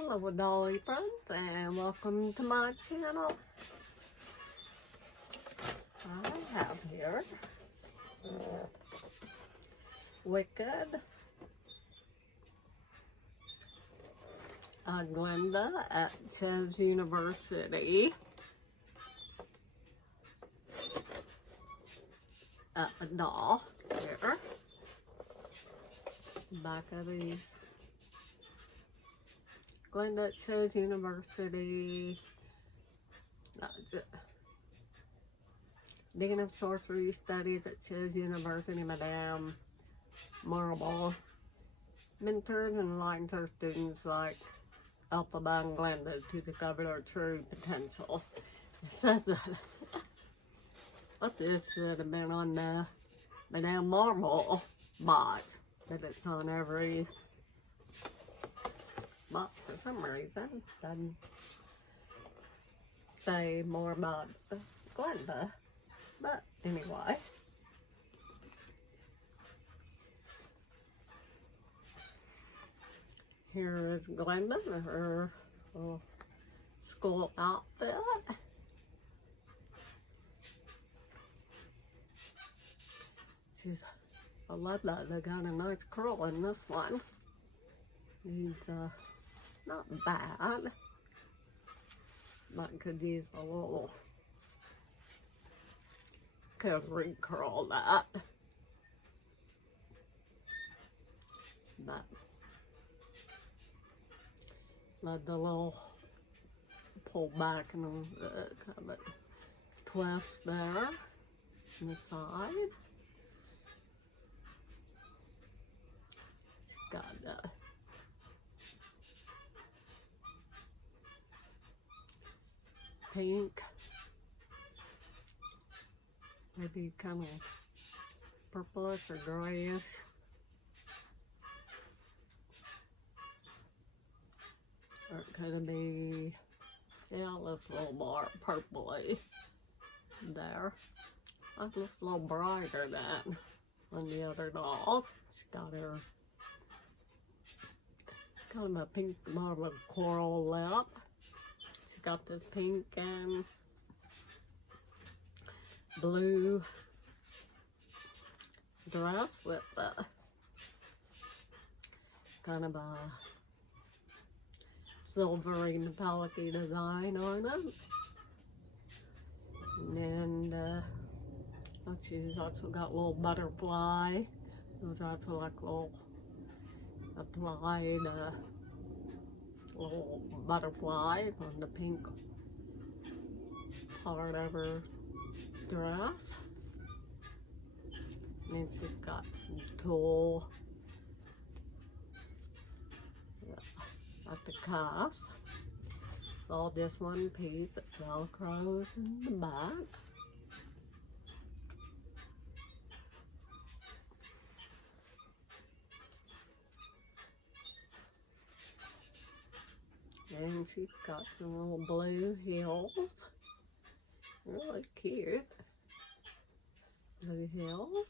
Hello Dolly friends and welcome to my channel. I have here Wicked, Glinda at Shiz University, a doll here, back of these. Glinda at Shiz University, that's it. Dean of Sorcery Studies at Shiz University, Madame Marble. Mentors and enlightens her students like Alphaba and Glinda to discover their true potential. It says that. But this should have been on the Madame Marble box, but it's on every. But for some reason, doesn't say more about Glinda. But anyway, here is Glinda in her little school outfit. I love that they got a nice curl in this one. Needs not bad, but could use a little. Could recurl that, but let the little pull back and kind of twist there on the side. She's got pink. Maybe kind of purplish or grayish. Or it could be, yeah, this little more purpley there. That's just a little brighter than the other dolls. She's got her kind of a pink, more of a coral lip. She's got this pink and blue dress with kind of a silvery metallic design on it. And she's also got a little butterfly. Those are also like little applied little butterfly on the pink part of her dress. And then she's got some tulle at the cuffs. It's all just one piece that velcros in the back. And she's got some little blue heels. Really cute. Blue heels.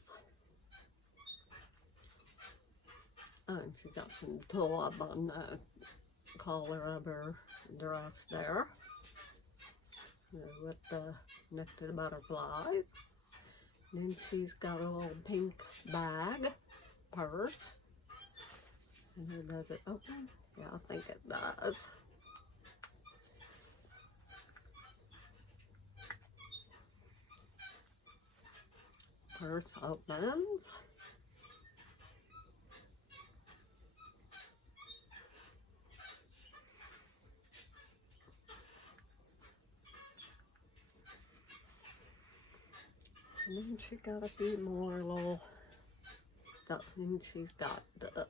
And she's got some tulle up on the collar of her dress there. With the next to the butterflies. Then she's got a little pink bag, purse. And here, does it open? Yeah, I think it does. Purse opens. And then she got a few more little stuff. And she's got the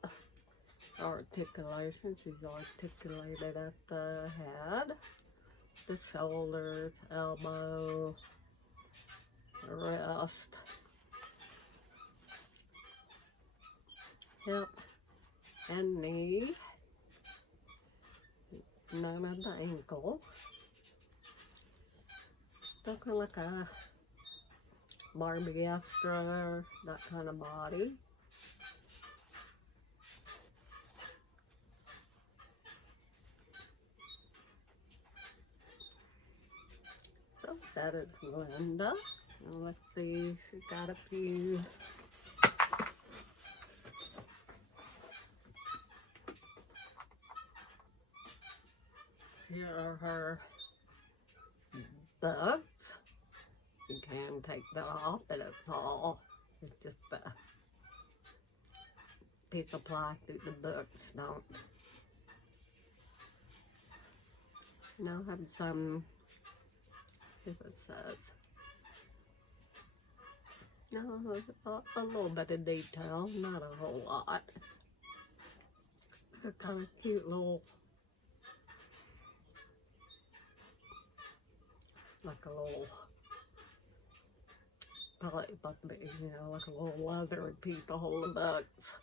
articulation. She's articulated at the head, the shoulders, elbow, wrist, hip, and knee. None of the ankle. Looking like a Barbie Esther, that kind of body. that is Glinda. And let's see, she's got a few. Here are her books. You can take that off, but it's just a piece of plastic. The books don't. Now I have some, see if it says. No, a little bit of detail, not a whole lot. A kind of cute little, like a little, probably about to be, you know, like a little leather piece to hold the books.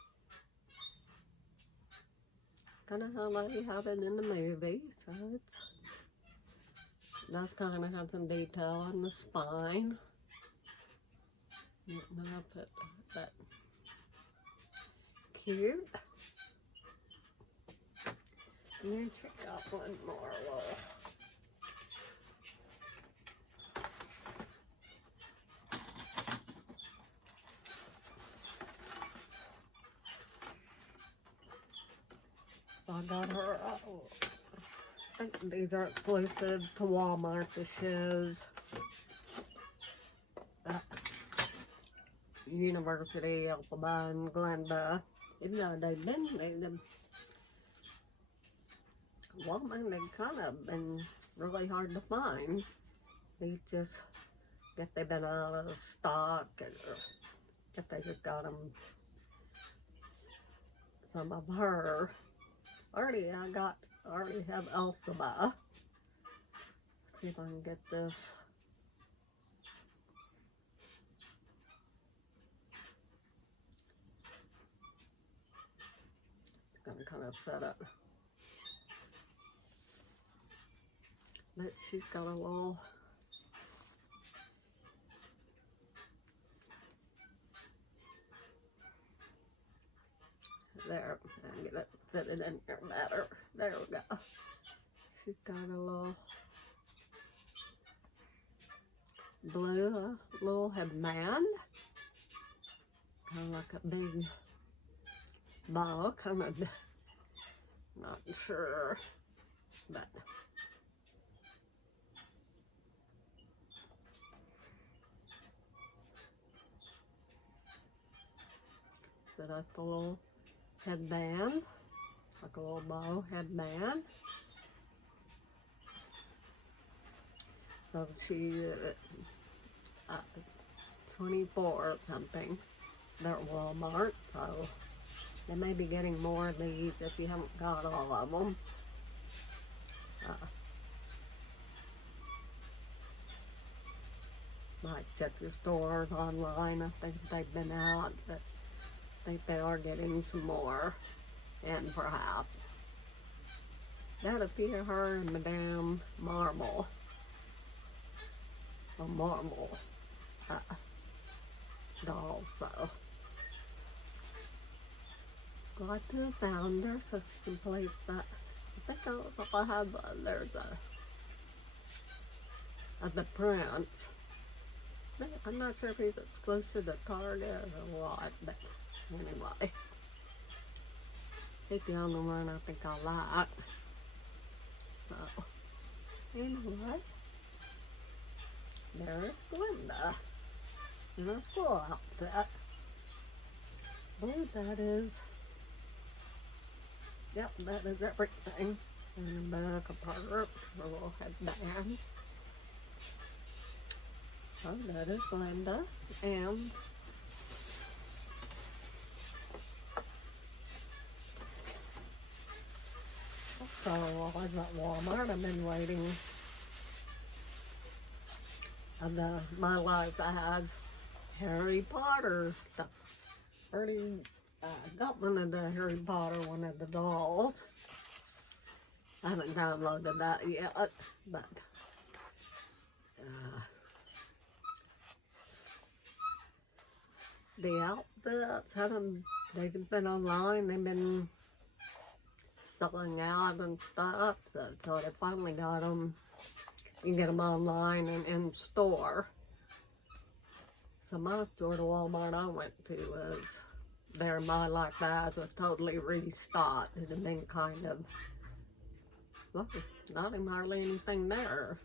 Kind of how they have it in the movie, so that's kind of have some detail on the spine. And I'll put that cute. And then check out one more little. So I got her, I think these are exclusive to Walmart, the Shiz. University, Alphabet, and Glinda. Even though they've been, Walmart, they've kind of been really hard to find. They just, guess they've been out of stock, or guess they just got them, some of her. I already have Elphaba. See if I can get this. Gonna kind of set up. But she's got a little. There, and get it, fit it in there better. There we go. She's got a little blue, little headband. Kind of like a big bow, kind of, not sure, but so that's the little headband, like a little bow headband. So she, 24 or something. They're at Walmart, so they may be getting more of these if you haven't got all of them. Might check your stores online. I think they've been out, but I think they are getting some more. And perhaps that appear her and Madame Marble. A marble doll, so glad to have found her so she can place that. I think I have there's the print. I'm not sure if he's exclusive to Target or what, but anyway. He's the only one I think I like. So, anyway, there's Glinda in a school outfit. I believe that is, yep, that is everything. And the back of parts, her little headband. So that is Glinda, and so while I was at Walmart, I've been waiting. And my life, I have Harry Potter stuff. Already got one of the Harry Potter, one of the dolls. I haven't downloaded that yet, but the outfits they've been online, they've been selling out and stuff, so I finally got them You can get them online and in store. So my store, the Walmart I went to, was their My Life Bags was totally restocked. It had been kind of, well, not even hardly anything there.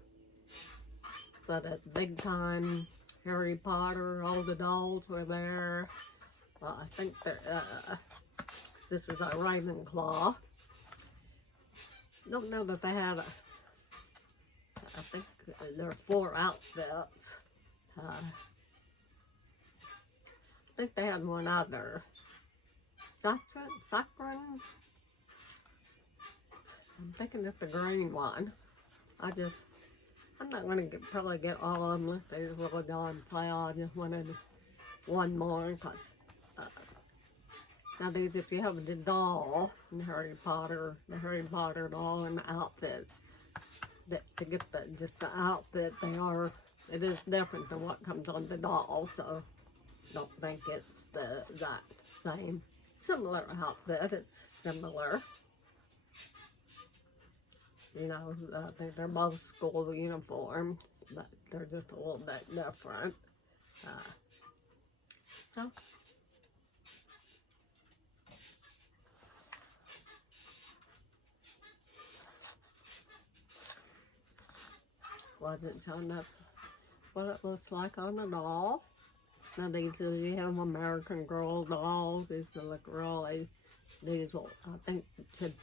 So that big time Harry Potter, all the dolls were there. Well, I think this is a Ravenclaw. Don't know that they had I think there are 4 outfits. I think they had one other. Saccharine? I'm thinking it's the green one. I'm not going to probably get all of them if they really go on sale. I just wanted one more because now these, if you have the doll in the Harry Potter doll and the outfit, that to get just the outfit, it is different than what comes on the doll, so don't think it's that same. Similar outfit, it's similar. You know, I think they're both school uniforms, but they're just a little bit different. So, wasn't showing up what it looks like on a doll. Now these you have American Girl dolls. These look really, these will, I think should,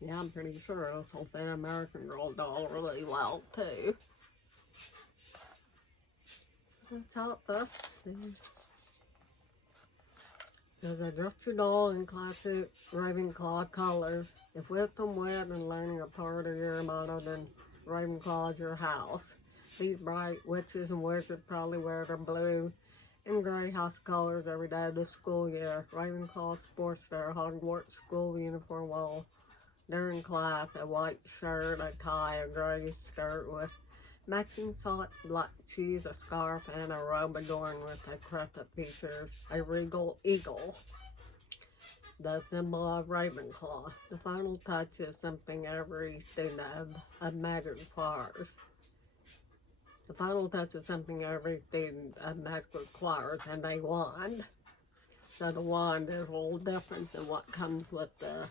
yeah, I'm pretty sure this will fit American Girl doll really well too. So that's how it looks. It says adjust your doll in classic Ravenclaw colors. If with them wet and learning a part of your motto, then Ravenclaw's your house. These bright witches and wizards probably wear their blue and gray house colors every day of the school year. Ravenclaw sports their Hogwarts school uniform while during class, a white shirt, a tie, a gray skirt with matching solid black shoes, a scarf, and a robe adorned with a crescent features a regal eagle, the symbol of Ravenclaw. The final touch is something every student of magic requires. The final touch is something every student of magic requires, and a wand. So the wand is a little different than what comes with the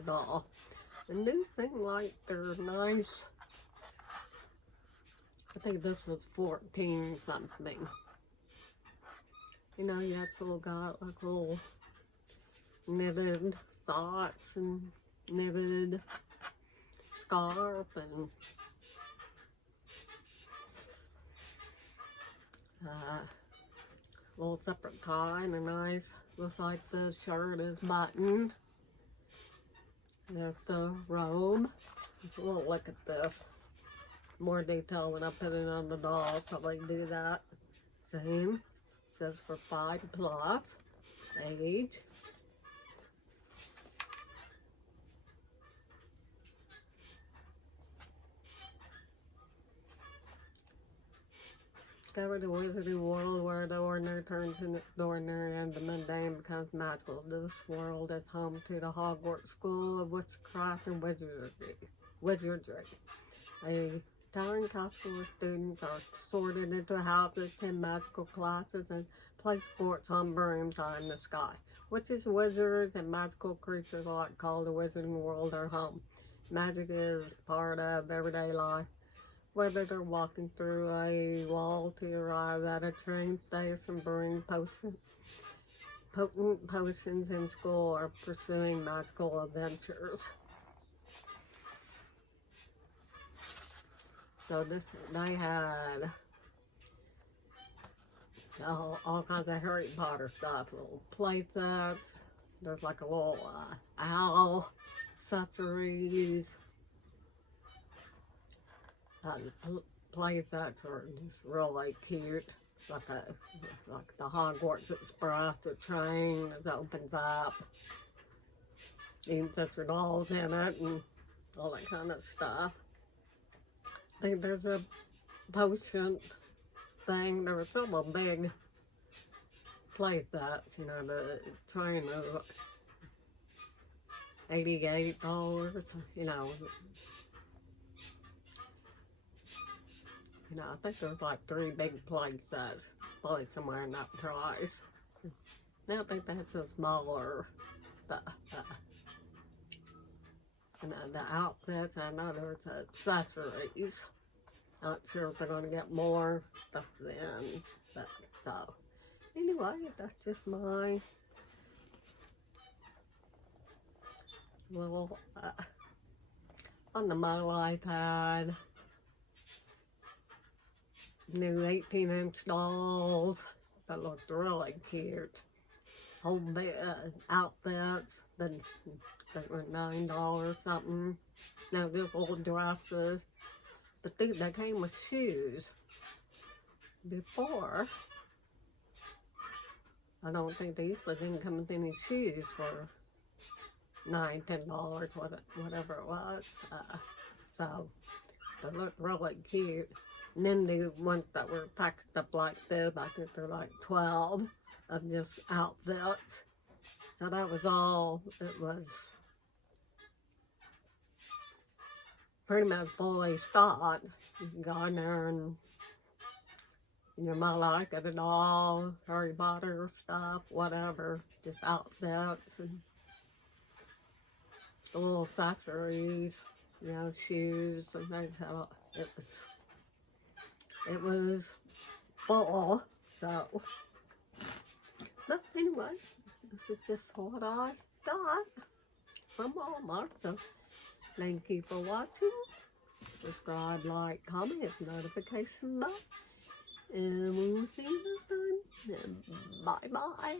doll. And these seem like they're nice. I think this was 14 something. You know, you actually got like little knitted socks and knitted scarf and little separate tie and a nice, looks like the shirt is buttoned. There's the robe. We'll look at this. More detail when I put it on the doll. I'll probably do that. Same. It says for 5+ age. Discover the wizarding world where the ordinary turns into ordinary and the mundane becomes magical. This world is home to the Hogwarts School of Witchcraft and Wizardry. A towering castle of students are sorted into houses, 10 magical classes, and play sports on brooms high in the sky. Witches, wizards, and magical creatures alike call the wizarding world their home. Magic is part of everyday life. Whether they're walking through a wall to arrive at a train station, brewing potent potions in school, or pursuing magical adventures. So they had all kinds of Harry Potter stuff, little play sets. There's like a little owl accessories. Play sets are just really cute. Like the Hogwarts Express, the train that opens up. You can put your dolls in it and all that kind of stuff. I think there's a potion thing. There were several big play sets. You know, the train is $88. You know, You know, I think there's like 3 big places, probably somewhere in that price. Now I think that's a smaller, the outfits. I know there's accessories. Not sure if they're gonna get more stuff then, but so anyway, that's just my little on the model iPad. New 18-inch dolls that looked really cute. Whole bit outfits that were $9 something. Now just old dresses. But they came with shoes. Before, I don't think they usually didn't come with any shoes for $9, $10, whatever it was. So they looked really cute. And then the ones that were packaged up like this, I think they're like 12 of just outfits. So that was all. It was pretty much fully stocked. You can go in there and you might like it at all, Harry Potter stuff, whatever, just outfits and little accessories, you know, shoes and things. It was full, so. But anyway, this is just what I got from Walmart. So thank you for watching. Subscribe, like, comment, hit the notification bell. And we will see you next time. Bye-bye.